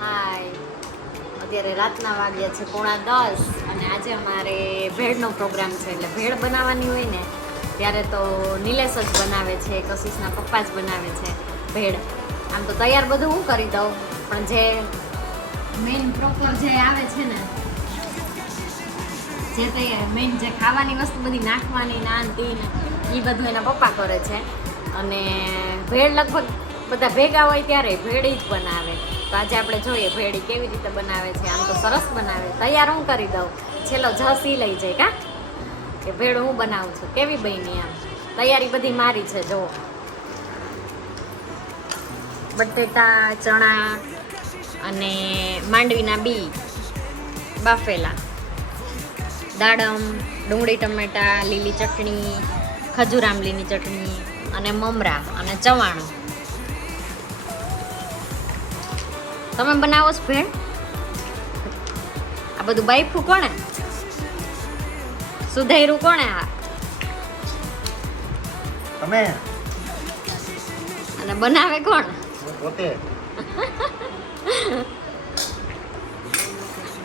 હાય, અત્યારે રાતના વાગ્યા છે 9:30 અને આજે અમારે ભેળનો પ્રોગ્રામ છે. એટલે ભેળ બનાવવાની હોય ને ત્યારે તો નિલેશ જ બનાવે છે, કશિશના પપ્પા જ બનાવે છે ભેળ. આમ તો તૈયાર બધું હું કરી દઉં, પણ જે મેઇન પ્રોપર જે આવે છે ને, જે તે મેઇન જે ખાવાની વસ્તુ બધી નાખવાની નાન તીન એ બધું એના પપ્પા કરે છે. અને ભેળ લગભગ બધા ભેગા હોય ત્યારે ભેળ જ બનાવે. તો આજે આપણે જોઈએ ભેળ કેવી રીતે બનાવે છે. આમ તો સરસ બનાવે, તૈયાર હું કરી દઉં, છેલ્લો જસી લઈ જાય કા કે ભેળ હું બનાવું છું કેવી બની. આમ તૈયારી બધી મારી છે. જો બટેટા, ચણા અને માંડવીના બી બાફેલા, દાડમ, ડુંગળી ટમેટા, લીલી ચટણી, ખજૂર આંબલીની ચટણી અને મમરા અને ચવાણું. તમે બનાવો છો ભેળ? આ બધું બાઈફું કોણે? સુધાર્યું કોણે? આ તમે. અને બનાવે કોણ? પોતે.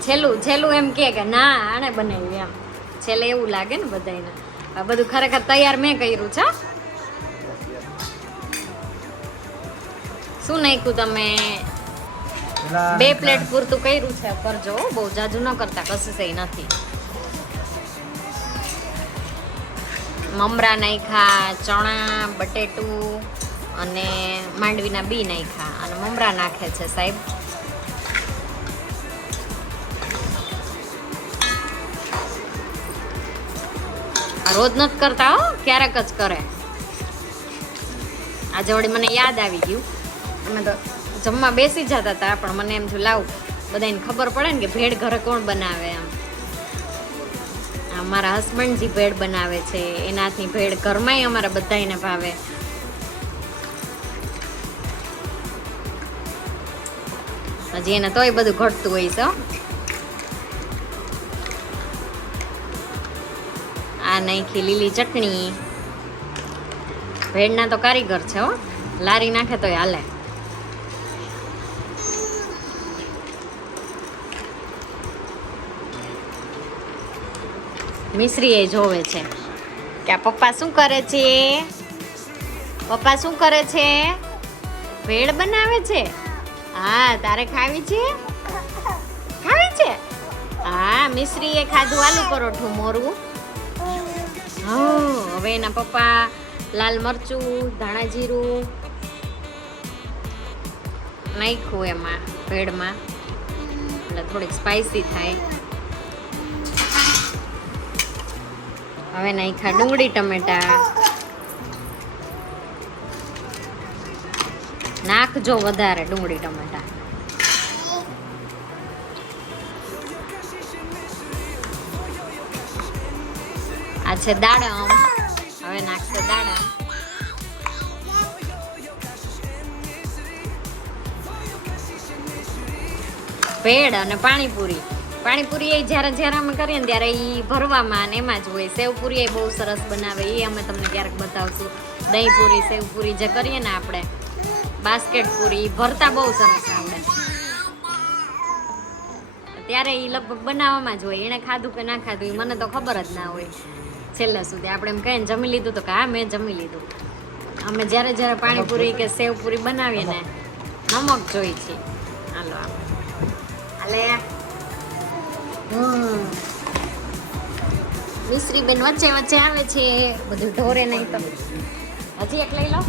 છેલ્લું એમ કે ના આને બનાવ્યું એમ. છેલ્લે એવું લાગે ને બધાને. આ બધું ખરેખર તૈયાર મેં કર્યું છે. શું નાખ્યું તમે? 2 પ્લેટ પૂરતું કર્યું છે. કરજો, બહુ જાજુ ન કરતા, કશું નથી. મમરા નાખ્યા, ચણા, બટેટું અને માંડવીના બી નાખ્યા અને મમરા નાખે છે સાહેબ. રોજ નથી કરતા હો, ક્યારેક જ કરે. આજે વળી મને યાદ આવી ગયું. અમે તો જમવા બેસી જતા હતા, પણ મને એમ થયું લાવ બધાને ખબર પડે ને કે ભેળ ઘરે કોણ બનાવે. એમ અમારા હસબન્ડજી ભેળ બનાવે છે, એના હાથની ભેળ ઘરમાંય અમારા બધાને ભાવે. હજી એને તોય બધું ઘટતું હોય છે. આ નાખી લીલી ચટણી. ભેળના તો કારીગર છે હો, લારી નાખે તોય હાલે. મિશ્રી એ જોવે છે કે આ પપ્પા શું કરે છે. પપ્પા શું કરે છે? ભેળ બનાવે છે. હા, તારે ખાવી છે? ખાવી છે? હા, મિશ્રી એ ખાધું આલુ પરોઠું મોરું. હવે એના પપ્પા લાલ મરચું, ધાણા જીરું નાખ્યું એમાં ભેળમાં, એટલે થોડીક સ્પાઈસી થાય. હવે નાખ્યા ડુંગળી ટમેટા. નાખજો વધારે ડુંગળી ટમેટા. આ છે દાડમ. હવે નાખશે દાડમ. ભેળ અને પાણીપુરી. પાણીપુરી એ જ્યારે અમે કરીએ ને ત્યારે એ ભરવામાં અને એમાં જ હોય. સેવપુરી એ બહુ સરસ બનાવે, એ અમે તમને ક્યારેક બતાવશું. દહીં પૂરી, સેવપુરી જે કરીએ ને આપણે, બાસ્કેટ પૂરી ભરતા બહુ સરસ આવડે. ત્યારે એ લગભગ બનાવવામાં જ હોય. એણે ખાધું કે ના ખાધું એ મને તો ખબર જ ના હોય છેલ્લા સુધી. આપણે એમ કહીએ ને જમી લીધું તો કે હા મેં જમી લીધું. અમે જ્યારે પાણીપુરી કે સેવપુરી બનાવીએ ને નમક જોઈ છે. હાલો હાલે. મિશ્રી બેન વચ્ચે આવે છે, બધું ઢોરે નહીં તો. હજી એક લઈ લો.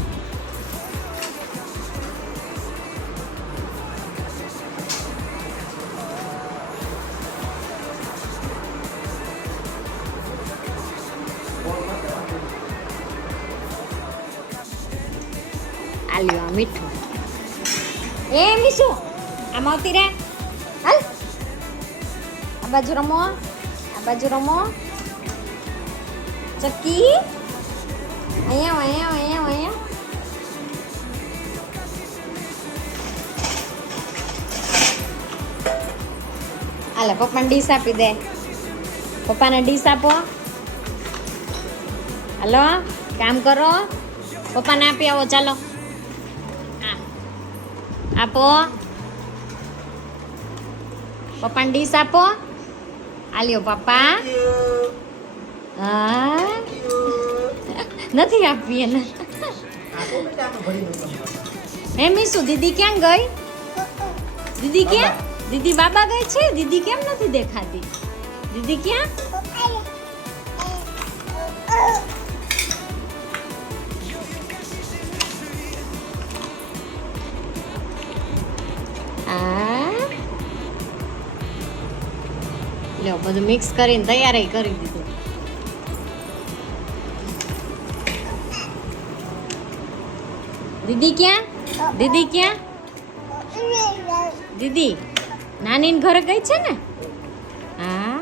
આલ્યો આ મીઠું. એ મીશુ આમ આવતી રે. હાલ આ બાજુ રમો, આ બાજુ રમો. ચક્કી અહીંયા. હાલે પપ્પાને ડીશ આપી દે. પપ્પાને ડીશ આપો. હાલો કામ કરો, પપ્પાને આપી આવો. ચાલો આપો પપ્પાને ડીશ આપો. આલ્યો પપ્પા. હા નથી આપવી એને. હે મીસુ દીદી ક્યાં ગઈ? દીદી ક્યાં? દીદી બાબા ગઈ છે. દીદી કેમ નથી દેખાતી? દીદી ક્યાં? લ્યો બધું મિક્સ કરીને તૈયાર કરી દીધું. દીદી ક્યાં? દીદી ક્યાં? દીદી નાની ઘરે ગઈ છે ને? હા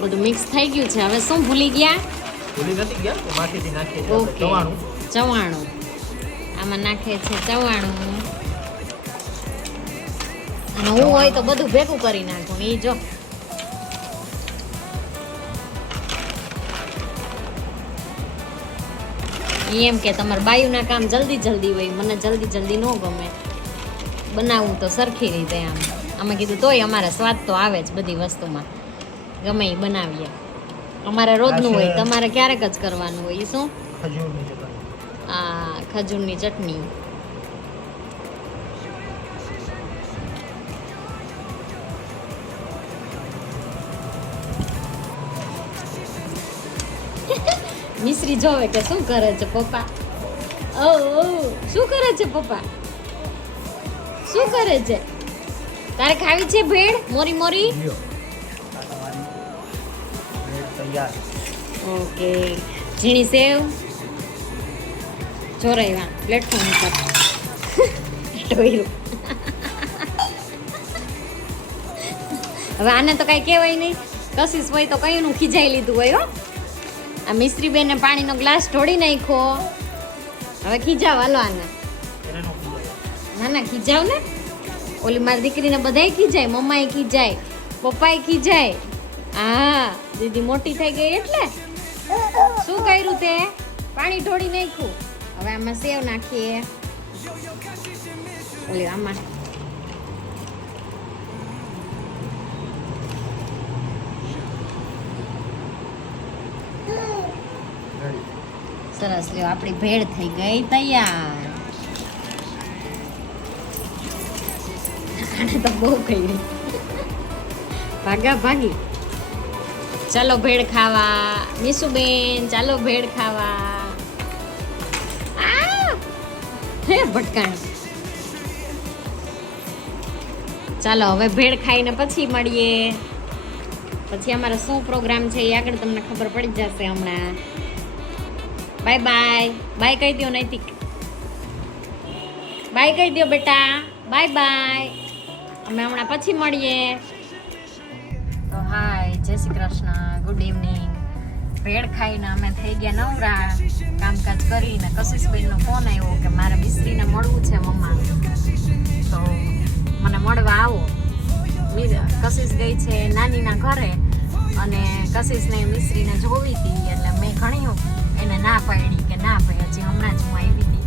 બધું મિક્સ થઈ ગયું છે. હવે શું ભૂલી ગયા? ઓકે ચવાણું આમાં નાખે છે. ચવાણું અને હું હોય તો બધું ભેગું કરી નાખું. એ જો એમ કે તમારા બાયુના કામ જલ્દી હોય, મને જલ્દી ન ગમે, બનાવવું તો સરખી રીતે. અમે કીધું તોય અમારે સ્વાદ તો આવે જ બધી વસ્તુમાં, ગમે એ બનાવીએ. અમારે રોજનું હોય, તમારે ક્યારેક જ કરવાનું હોય. એ શું? ખજૂરની ચટણી. મિશ્રી જોવે કે શું કરે છે પપ્પા. ઓ શું કરે છે પપ્પા? શું કરે છે? તારે ખાવી છે ભેળ? મોરી ઓકે. ઝીણી સેવ ચોરાઈવા પ્લેટફોર્મ પર ટોયરું. હવે આને તો કઈ કહેવાય નહીં. કશીશ હોય તો કઈનું ખીજાઈ લીધું હોય. હો આ મિશ્રી બેને પાણીનો ગ્લાસ ઢોળી નાખ્યો. હવે ખીજાવ હાલો આને. ના ખીજાવ ને. ઓલી મારી દીકરીને બધાય ખીજાય. મમ્માએ ખીજાય, પપ્પાએ ખીજાય. હા દીદી મોટી થઈ ગઈ એટલે. શું કર્યું તે? પાણી ઢોળી નાખ્યું. હવે આમાં સેવ નાખીએ. ઓલી આમાં સરસ. લ્યો આપણી ભેળ થઈ ગઈ તૈયાર. આને તો બહુ કરી ભાગી. ચાલો ભેળ ખાવા. મીસુબેન ચાલો ભેળ ખાવા. હે ભટકાણ. ચાલો હવે ભેળ ખાઈને પછી મળીએ. પછી અમારો શું પ્રોગ્રામ છે એ આગળ તમને ખબર પડી જશે હમણાં. બાય બાય કહી દો નૈતિક. બાય કહી દો બેટા. બાય. અમે હમણાં પછી મળીએ. તો હાય, જય શ્રી કૃષ્ણ, ગુડ ઇવનિંગ. ભેળ ખાઈને અમે થઈ ગયા નવરા, કામકાજ કરીને. કશીશબેનનો ફોન આવ્યો કે મારે મિસ્ત્રીને મળવું છે મમ્મા, તો મને મળવા આવો. કશીશ ગઈ છે નાનીના ઘરે અને કશીશને મિસ્ત્રીને જોવી હતી. એટલે મેં ઘણી એને ના પાડી કે ના ભાઈ હજી હમણાં જ હું આવી હતી,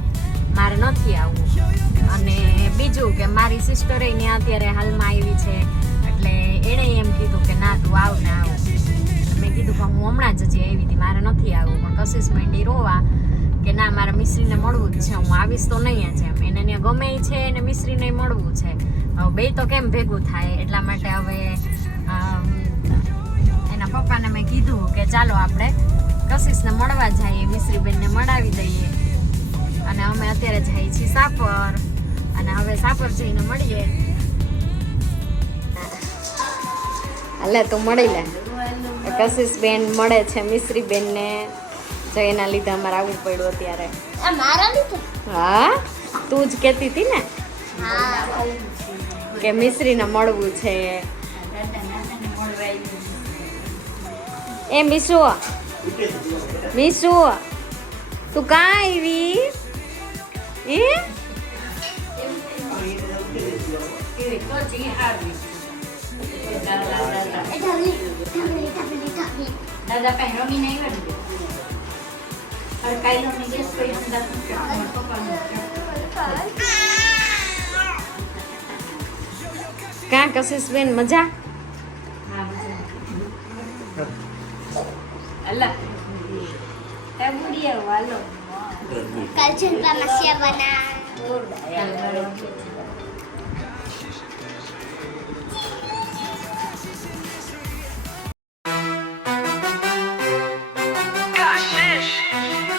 મારે નથી આવવું. અને બીજું કે મારી સિસ્ટરે ત્યાં અત્યારે હાલમાં આવી છે, એટલે એણે એમ કીધું કે ના તું આવ ને આવ. મેં કીધું કે હું હમણાં જ હજી આવી હતી, મારે નથી આવવું. પણ કશીશ માંડી રોવા કે ના મારા મિસ્ત્રીને મળવું જ છે, હું આવીશ તો નહીં જ એમ. એને ત્યાં ગમે છે એને મિસ્ત્રીને મળવું છે. હવે બે તો કેમ ભેગું થાય, એટલા માટે હવે એના પપ્પાને મેં કીધું કે ચાલો આપણે કશીશને મળવા જઈએ, મિશ્રીબેનને મળાવી દઈએ. અને અમે અત્યારે જઈએ છીએ સાપર, અને હવે સાપર જઈને મળીએ. હાલે તું મળી લે. કશીશબેન મળે છે મિશ્રીબેનને, તો એના લીધે અમારે આવવું પડ્યું અત્યારે. હા તું જ કહેતી હતી ને કે મિશ્રીને મળવું છે. એ મીસુ તું કાં આવી? દાદા પહેરો બી નહીં કરી દે. કાં કશિશબેન મજા? અલા એ બુડિયા વાલો कल झुनपा मसिया बना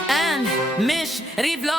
And Miss Rivlo